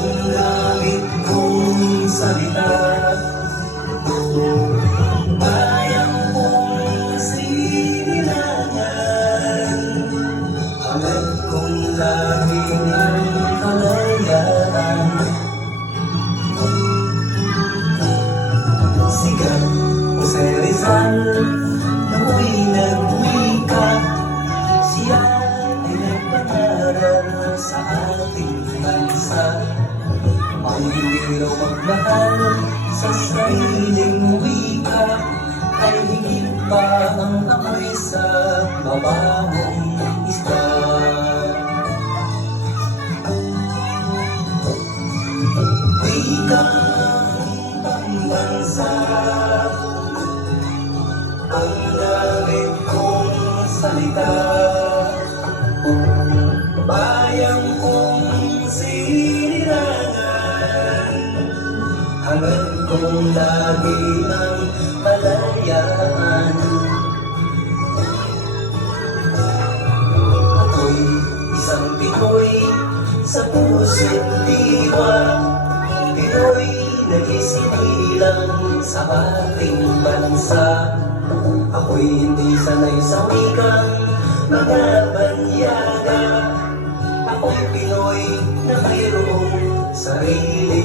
ang langit kong salita. Bayang kong sinilangan, hangad kong laging ang kalayaan. Sikat Jose Rizal, ako'y nagwika. Siya ay nagpangaral sa ating bansa. Ang hindi raw magmahal sa sariling wika ay higit pa ang amoy sa mabahong isda. Wikang pambansa, ang langit kong salita. Bayang kong sinilangan, hangad kong lagi ang kalayaan. Ako'y isang Pinoy sa puso't diwa, Pinoy nag-isinilang sa ating bansa. Ako'y hindi sanay sa wikang mga banyaga. Ako'y Pinoy na mayroong sarili